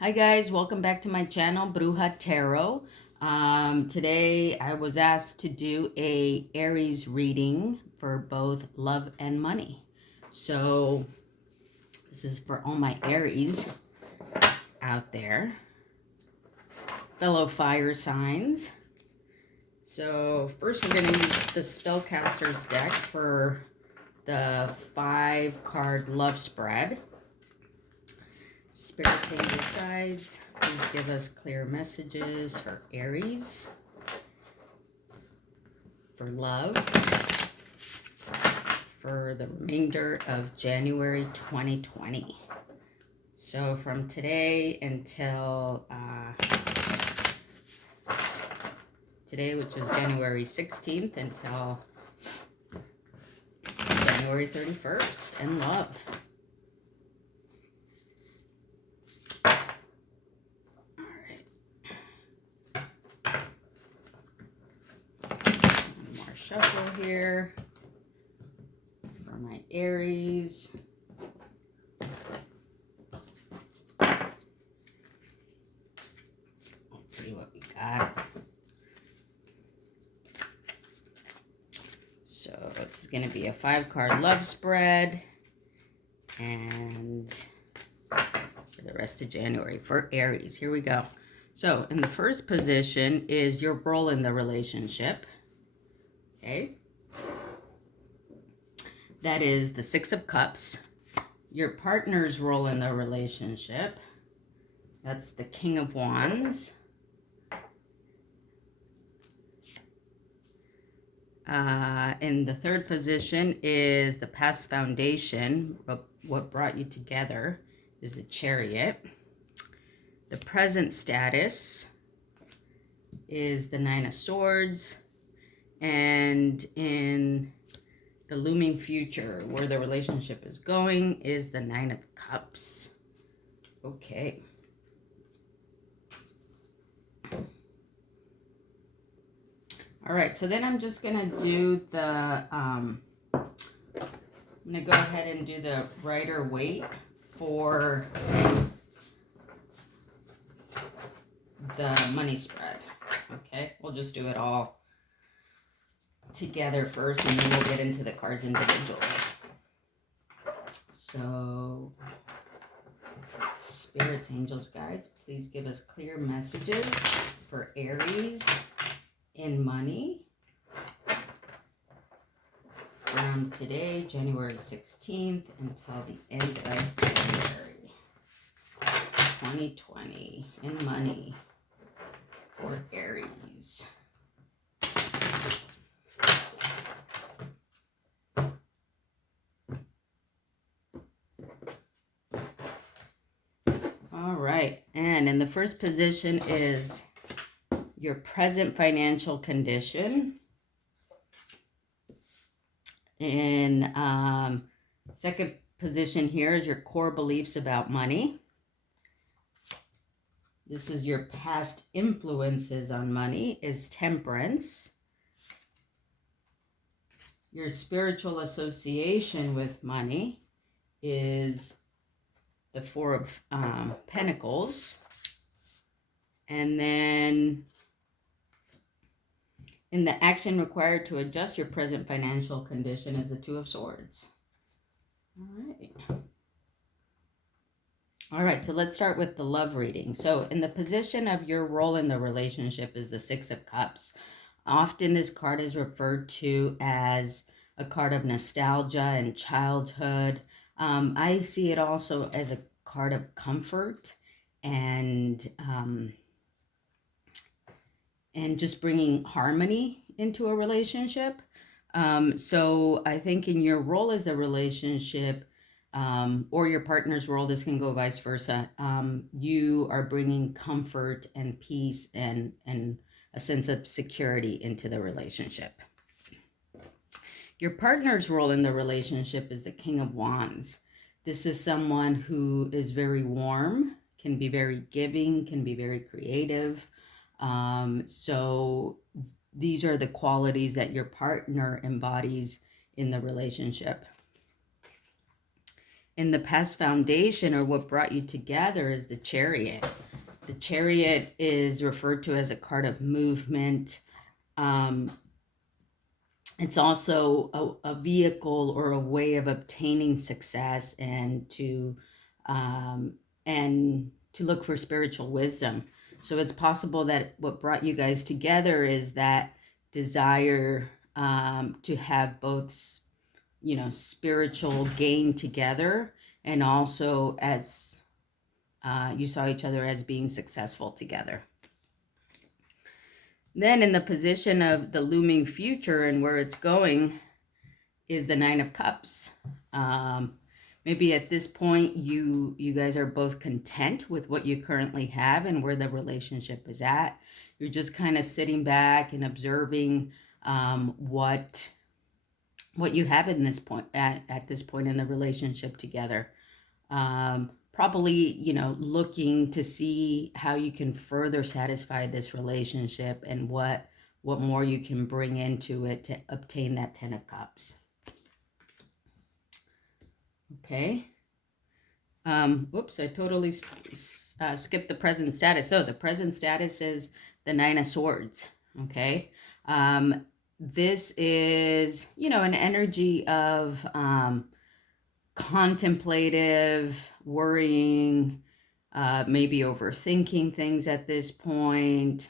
Hi guys, welcome back to my channel, Bruja Tarot. Today I was asked to do a Aries reading for both love and money. So this is for all my Aries out there, fellow fire signs. So first we're going to use the Spellcaster's deck for the 5-card love spread. Spirits, angels, guides, please give us clear messages for Aries, for love, for the remainder of January 2020. So from today until today, which is January 16th, until January 31st, and love. Shuffle here for my Aries. Let's see what we got. So this is going to be a 5-card love spread, and for the rest of January for Aries. Here we go. So in the first position is your role in the relationship. Okay, that is the 6 of Cups. Your partner's role in the relationship, that's the King of Wands. In the third position is the past foundation, what brought you together is the Chariot. The present status is the 9 of Swords. And in the looming future, where the relationship is going, is the 9 of Cups. Okay. All right, so then I'm just going to do the, I'm going to go ahead and do the Rider-Waite for the money spread. Okay, we'll just do it all together first, and then we'll get into the cards individually. So, spirits, angels, guides, please give us clear messages for Aries in money from today, January 16th, until the end of January 2020 in money for Aries. All right, and in the first position is your present financial condition. In second position here is your core beliefs about money. This is your past influences on money, is Temperance. Your spiritual association with money is the 4 of Pentacles. And then in the action required to adjust your present financial condition is the 2 of Swords. All right, so let's start with the love reading. So in the position of your role in the relationship is the 6 of Cups. Often this card is referred to as a card of nostalgia and childhood. I see it also as a card of comfort and just bringing harmony into a relationship. So I think in your role as a relationship, or your partner's role, this can go vice versa, you are bringing comfort and peace and a sense of security into the relationship. Your partner's role in the relationship is the King of Wands. This is someone who is very warm, can be very giving, can be very creative. So these are the qualities that your partner embodies in the relationship. in the past foundation, or what brought you together, is the Chariot. The Chariot is referred to as a card of movement. It's also a vehicle or a way of obtaining success, and to look for spiritual wisdom. So it's possible that what brought you guys together is that desire to have both, spiritual gain together, and also as you saw each other as being successful together. Then in the position of the looming future and where it's going is the Nine of Cups. Maybe at this point you guys are both content with what you currently have and where the relationship is at. You're just kind of sitting back and observing what you have in this point at this point in the relationship together. Probably, looking to see how you can further satisfy this relationship, and what more you can bring into it to obtain that Ten of Cups. Okay. Whoops, I totally skipped the present status. So the present status is the Nine of Swords. Okay. This is, an energy of contemplative, worrying, maybe overthinking things at this point.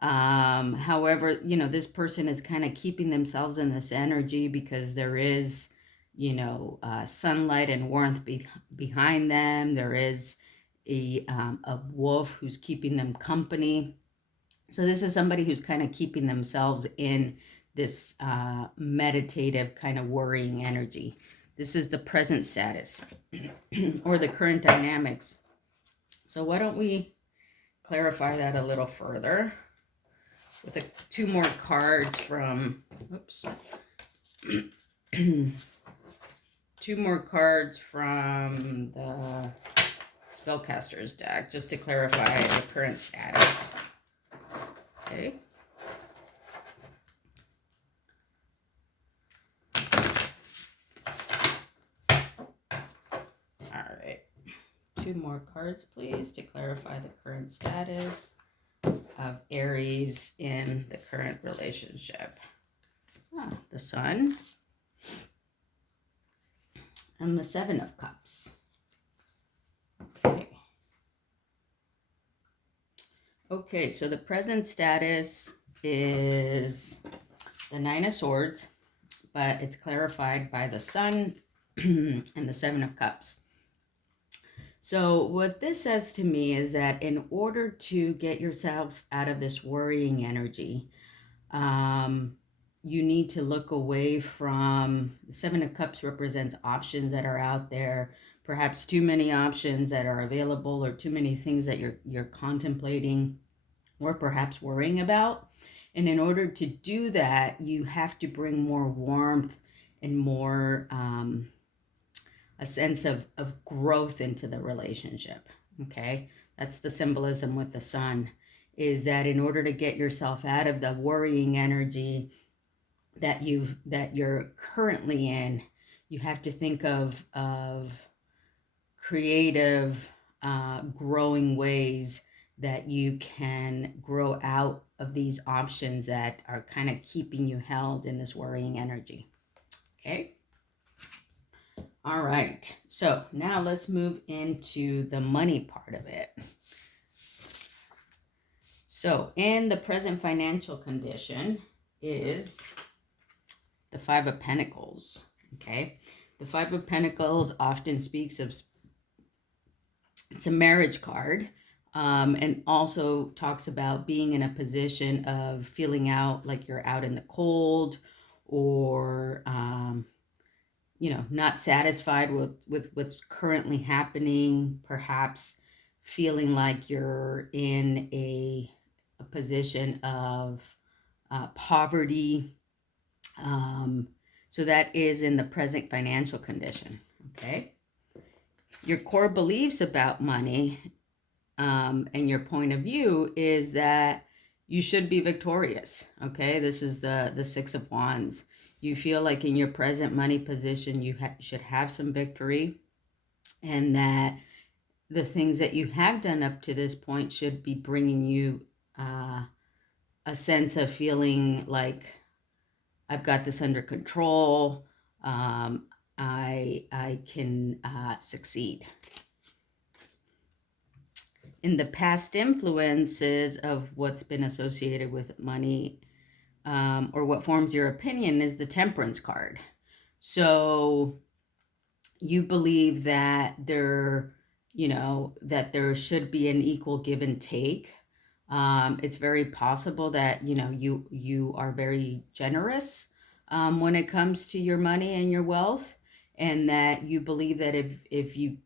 However, this person is kind of keeping themselves in this energy because there is, sunlight and warmth behind them. There is a wolf who's keeping them company. So this is somebody who's kind of keeping themselves in this meditative kind of worrying energy. This is the present status or the current dynamics. So why don't we clarify that a little further with two more cards from, two more cards from the Spellcaster's deck, just to clarify the current status. Okay. Two more cards, please, to clarify the current status of Aries in the current relationship. The Sun and the Seven of Cups. Okay, so the present status is the Nine of Swords, but it's clarified by the Sun and the Seven of Cups. So what this says to me is that in order to get yourself out of this worrying energy, you need to look away from, the Seven of Cups represents options that are out there, perhaps too many options that are available, or too many things that you're contemplating or perhaps worrying about. And in order to do that, you have to bring more warmth and more a sense of growth into the relationship. Okay, that's the symbolism with the Sun, is that in order to get yourself out of the worrying energy that you're currently in, you have to think of creative, growing ways that you can grow out of these options that are kind of keeping you held in this worrying energy. Okay. All right, so now let's move into the money part of it. So in the present financial condition is the Five of Pentacles, okay? The Five of Pentacles often speaks of, it's a marriage card, and also talks about being in a position of feeling out like you're out in the cold, or not satisfied with what's currently happening, perhaps feeling like you're in a position of poverty. So that is in the present financial condition, okay? Your core beliefs about money and your point of view is that you should be victorious, okay? This is the Six of Wands. You feel like in your present money position, you should have some victory. and that the things that you have done up to this point should be bringing you a sense of feeling like I've got this under control. I can succeed. In the past influences of what's been associated with money, or what forms your opinion, is the Temperance card. So you believe that that there should be an equal give and take. It's very possible that you are very generous when it comes to your money and your wealth, and that you believe that if you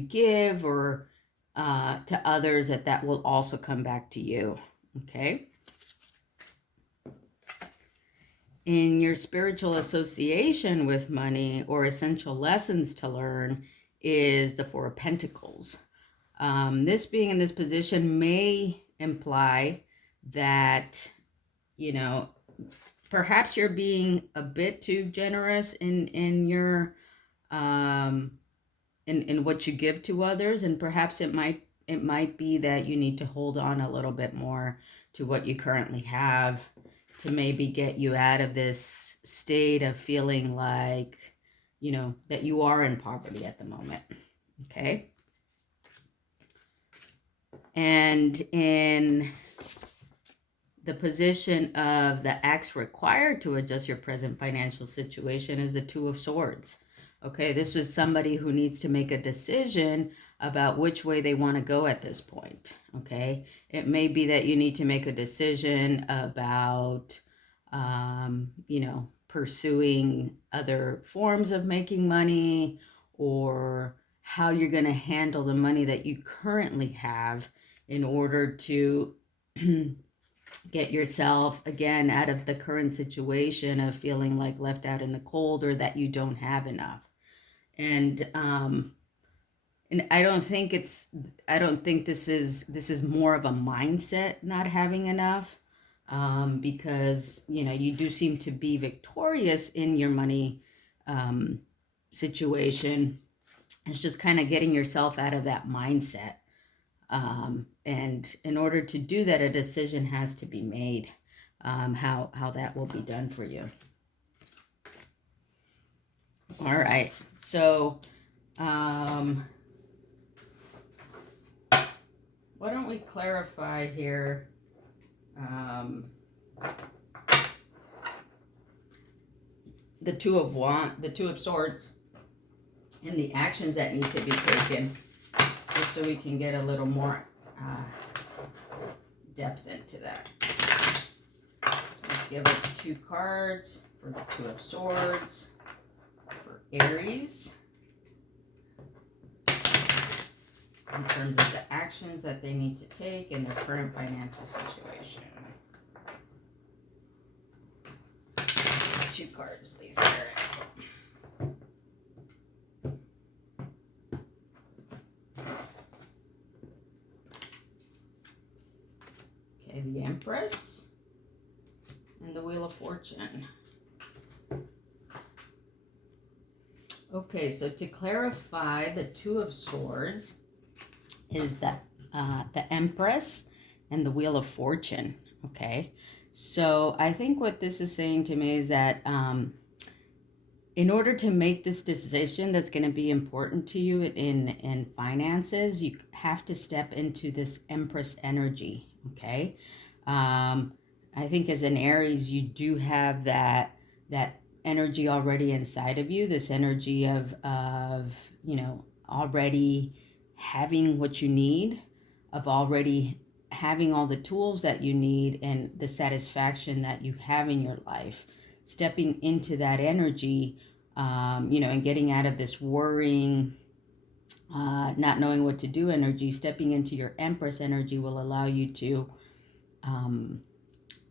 give or to others, that will also come back to you. Okay. In your spiritual association with money or essential lessons to learn is the Four of Pentacles. This being in this position may imply that, perhaps you're being a bit too generous in your in what you give to others, and perhaps it might be that you need to hold on a little bit more to what you currently have to maybe get you out of this state of feeling like, that you are in poverty at the moment. Okay. And in the position of the acts required to adjust your present financial situation is the Two of Swords. Okay, this is somebody who needs to make a decision about which way they want to go at this point. Okay, it may be that you need to make a decision about, pursuing other forms of making money, or how you're going to handle the money that you currently have in order to get yourself again out of the current situation of feeling like left out in the cold, or that you don't have enough. And I don't think this is more of a mindset, not having enough, because you do seem to be victorious in your money situation. It's just kind of getting yourself out of that mindset. And in order to do that, a decision has to be made, how that will be done for you. All right. So, why don't we clarify here, the Two of Swords, and the actions that need to be taken, just so we can get a little more depth into that. Let's give us 2 cards for the Two of Swords for Aries, in terms of the actions that they need to take in their current financial situation. 2 cards, please, Eric. Okay, the Empress and the Wheel of Fortune. Okay, so to clarify, the Two of Swords is the Empress and the Wheel of Fortune. Okay, so I think what this is saying to me is that in order to make this decision that's going to be important to you in finances, you have to step into this Empress energy. Okay, I think as an Aries, you do have that energy already inside of you. This energy of already having what you need, of already having all the tools that you need, and the satisfaction that you have in your life. Stepping into that energy, and getting out of this worrying, not knowing what to do energy. Stepping into your Empress energy will allow you to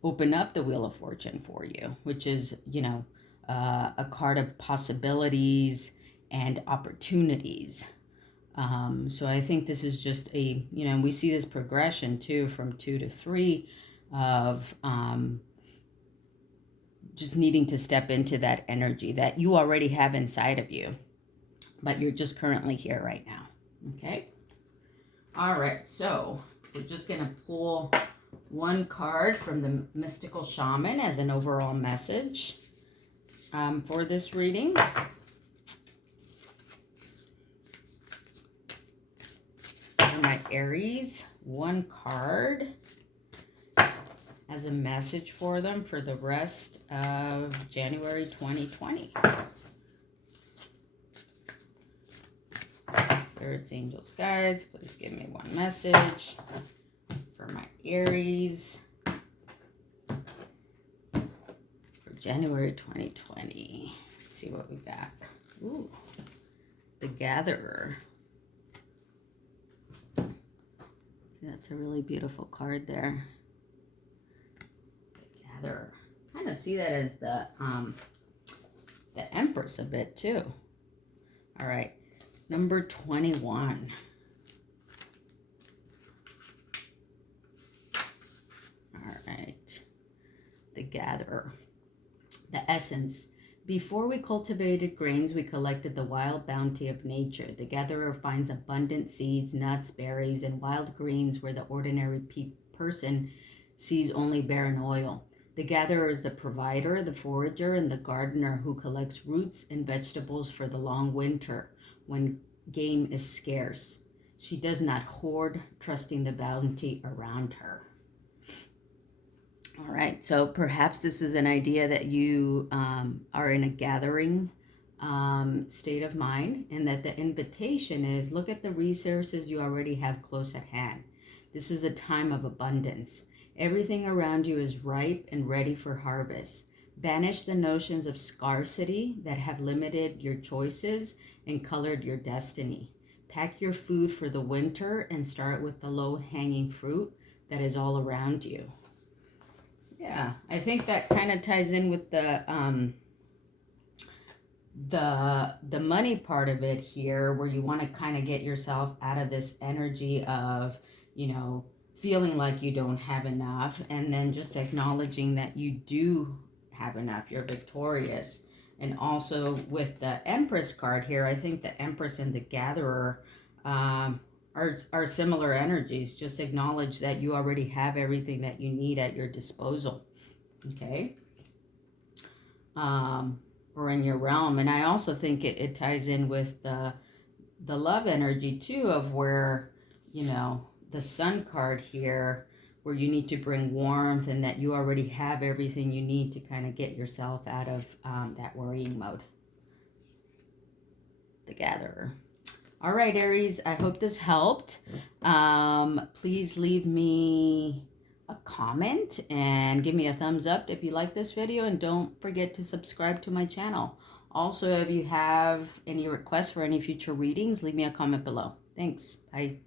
open up the Wheel of Fortune for you, which is, a card of possibilities and opportunities. So I think this is just we see this progression too, from 2 to 3, of just needing to step into that energy that you already have inside of you. but you're just currently here right now. Okay. All right. So we're just going to pull one card from the Mystical Shaman as an overall message for this reading. For my Aries, one card as a message for them for the rest of January 2020. Spirits, angels, guides, please give me one message for my Aries for January 2020. Let's see what we got. Ooh, the Gatherer. See, that's a really beautiful card there. The Gatherer. Kind of see that as the Empress a bit too. All right. Number 21. All right. The Gatherer. The essence. Before we cultivated grains, we collected the wild bounty of nature. The gatherer finds abundant seeds, nuts, berries, and wild greens where the ordinary person sees only barren oil. The gatherer is the provider, the forager, and the gardener who collects roots and vegetables for the long winter when game is scarce. She does not hoard, trusting the bounty around her. All right, so perhaps this is an idea that you are in a gathering state of mind, and that the invitation is look at the resources you already have close at hand. This is a time of abundance. Everything around you is ripe and ready for harvest. Banish the notions of scarcity that have limited your choices and colored your destiny. Pack your food for the winter and start with the low-hanging fruit that is all around you. Yeah, I think that kind of ties in with the money part of it here, where you want to kind of get yourself out of this energy of, feeling like you don't have enough, and then just acknowledging that you do have enough, you're victorious. And also with the Empress card here, I think the Empress and the Gatherer are similar energies. Just acknowledge that you already have everything that you need at your disposal, okay? Or in your realm. And I also think it ties in with the love energy too, of where, the Sun card here, where you need to bring warmth and that you already have everything you need to kind of get yourself out of that worrying mode. The Gatherer. All right, Aries, I hope this helped. Please leave me a comment and give me a thumbs up if you like this video, and don't forget to subscribe to my channel. Also, if you have any requests for any future readings, leave me a comment below. Thanks. Bye.